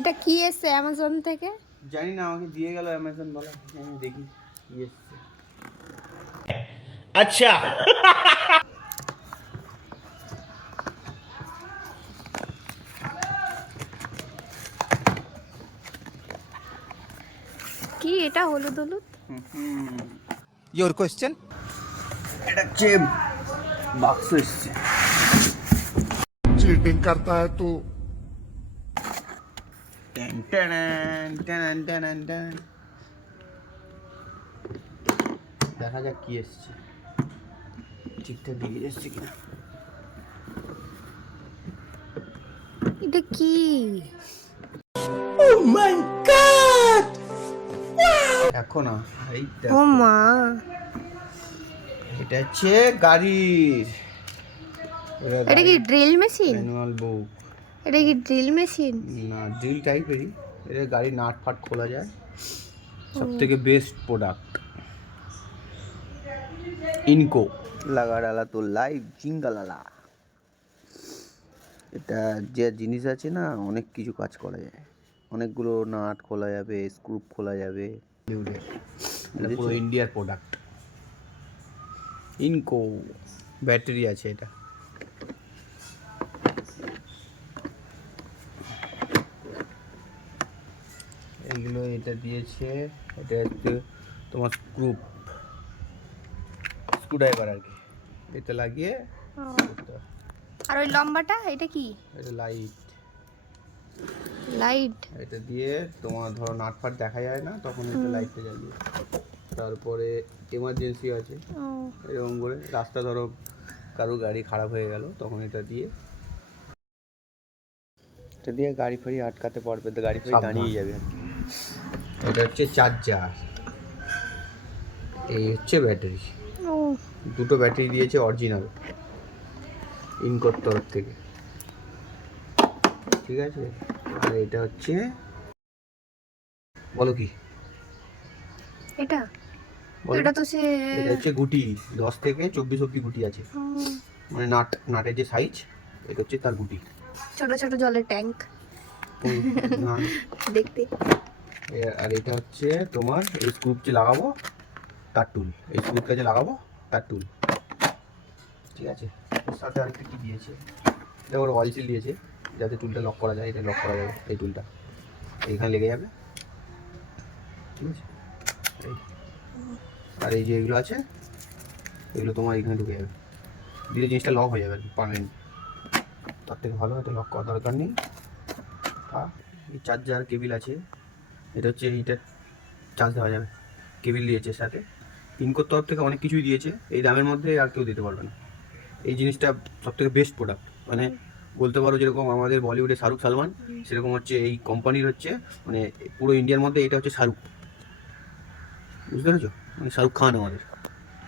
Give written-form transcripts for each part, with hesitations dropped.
এটা কি এসছে অ্যামাজন থেকে? জানি না, আমাকে দিয়ে গেল অ্যামাজন বলা, আমি দেখি কি এসছে। আচ্ছা কি এটা হলুদ হলুদ? योर क्वेश्चन এটা হচ্ছে বাক্স এসছে। चीटिंग करता है तू। Tan tan tan tan tan. দেখা যাক কি এসছে, ঠিকঠাক দিয়ে এসছে কিনা। এটা কি? এখন এই ও মা, এটা হচ্ছে গাড়ির এটা কি ড্রিল মেশিন? ম্যানুয়াল বুক। এটা কি ড্রিল মেশিন? না, ড্রিল টাইপেরই। এটা গাড়ির নাট ফাট খোলা যায়, সব থেকে বেস্ট প্রোডাক্ট। ইনকো লাগা ডালা তো লাইভ জিঙ্গালালা। এটা যে জিনিস আছে না, অনেক কিছু কাজ করা যায়, অনেকগুলো নাট খোলা যাবে, স্ক্রু খোলা যাবে। এটা পুরো ইন্ডিয়ার প্রোডাক্ট। ইনকো ব্যাটারি আছে এটা। এগুলো এটা দিয়েছে, এটা হচ্ছে তোমার স্ক্রুড্রাইভার আর কি, এটা লাগিয়ে। আর ওই লম্বাটা এটা কি? এটা লাইট। লাইট এটা দিয়ে তোমার ধরো নাট ফাট দেখা যায় না, তখন এটা লাইটটা জ্বালিয়ে। তারপরে এমার্জেন্সি আছে, এরকম করে রাস্তা ধরো কারো গাড়ি খারাপ হয়ে গেল, তখন এটা দিয়ে গাড়ি ফাড়ি আটকাতে পারবে, তো গাড়ি ফাড়ি দাঁড়িয়ে যাবে। এটা হচ্ছে চার্জার, এই হচ্ছে ব্যাটারি। দুটো ব্যাটারি দিয়েছে অরিজিনাল ইনকোর তরফ থেকে, ঠিক আছে। আর এটা হচ্ছে, বলো কি এটা? বলো। এটা তো সে এটা হচ্ছে গুটি, 10 থেকে 24 অব্দি গুটি আছে, মানে নাটের যে সাইজ, এটা হচ্ছে তার গুটি। ছোট ছোট জলের ট্যাঙ্ক না, দেখতে। আর এটা হচ্ছে তোমার এই স্ক্রুপ যে লাগাবো তার টুল, এই স্ক্রুপ কাজে লাগাবো তার টুল, ঠিক আছে। ওর সাথে আর কি দিয়েছে, এটা ওর অয়েল সিল দিয়েছে যাতে টুলটা লক করা যায়। এটা লক করা যাবে, এই টুলটা এইখানে লেগে যাবে, ঠিক আছে। আর এই যে এগুলো আছে, এগুলো তোমার এখানে ঢুকে যাবে, দিলে জিনিসটা লক হয়ে যাবে পারমানেন্ট। তার থেকে ভালো হয়তো লক করার দরকার নেই। আর এই চার্জার কেবিল আছে, এটা হচ্ছে এইটা চার্জ দেওয়া যাবে, কেবিল দিয়েছে সাথে। ইনকোর তরফ থেকে অনেক কিছুই দিয়েছে, এই দামের মধ্যে আর কেউ দিতে পারবে না। এই জিনিসটা সব থেকে বেস্ট প্রোডাক্ট, মানে বলতে পারো যেরকম আমাদের বলিউডে শাহরুখ সালমান, সেরকম হচ্ছে এই কোম্পানির হচ্ছে, মানে পুরো ইন্ডিয়ার মধ্যে এটা হচ্ছে শাহরুখ, বুঝতে পেরেছো? মানে শাহরুখ খান আমাদের।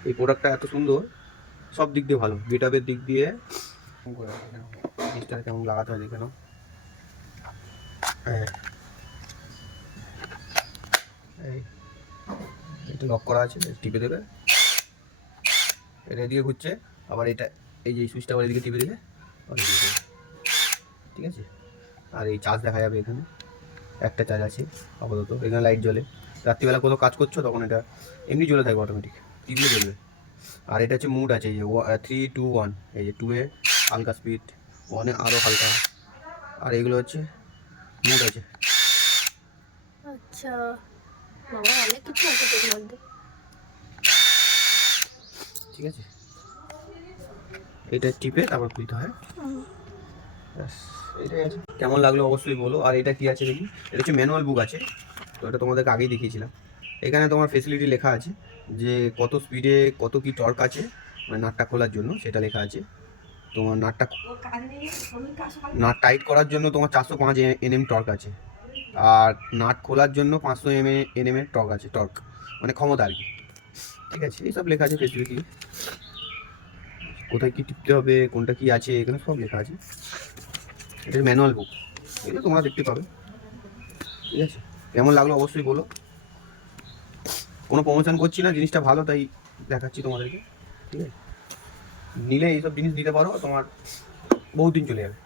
এই প্রোডাক্টটা এত সুন্দর, সব দিক দিয়ে ভালো, গেটআপের দিক দিয়ে। জিনিসটা কেমন লাগাতে হয় দেখে নাও। হ্যাঁ, এটা লক করা আছে, টিপে দেবে, এটা এদিকে ঘুরছে, আবার এটা এই যে সুইচটা আবার এদিকে টিপে দিলে ঠিক আছে। আর এই চার্জ দেখা যাবে, এখানে একটা চার্জ আছে আপাতত, এখানে লাইট জ্বলে, রাত্রিবেলা কোথাও কাজ করছো তখন এটা এমনি জ্বলে থাকবে অটোমেটিক, টিপলে জ্বলবে। আর এটা হচ্ছে মুড আছে, এই যে 3, 2, 1, এই যে 2-এ হালকা স্পিড, 1-এ আরও হালকা। আর এগুলো হচ্ছে মুড আছে। আচ্ছা, বাবা অনেক কিছু আছে এর মধ্যে, ঠিক আছে। এটা টিপে তারপর খুলতে হয়, এটাই আছে। কেমন লাগলো অবশ্যই বলো। আর এটা কি আছে দেখি, এটা হচ্ছে ম্যানুয়াল বুক আছে, তো এটা তোমাদেরকে আগেই দেখিয়েছিলাম। এখানে তোমার ফেসিলিটি লেখা আছে যে কত স্পিডে কত কি টর্ক আছে, মানে নাটটা খোলার জন্য সেটা লেখা আছে। তোমার নাট টাইট করার জন্য তোমার 405 NM টর্ক আছে, আর নাট খোলার জন্য 500 NM এর টর্ক আছে, টর্ক মানে ক্ষমতা আর কি, ঠিক আছে। এইসব লেখা আছে ফেসিলিটি, কোথায় কী টিপতে হবে, কোনটা কী আছে, এখানে সব লেখা আছে। এটা ম্যানুয়াল বুক, এগুলো তোমরা দেখতে পাবে, ঠিক আছে। কেমন লাগলো অবশ্যই বলো। কোনো প্রমোশন করছি না, জিনিসটা ভালো তাই দেখাচ্ছি তোমাদেরকে, ঠিক আছে। নিলে এইসব জিনিস দিতে পারো, তোমার বহুত দিন চলে যাবে।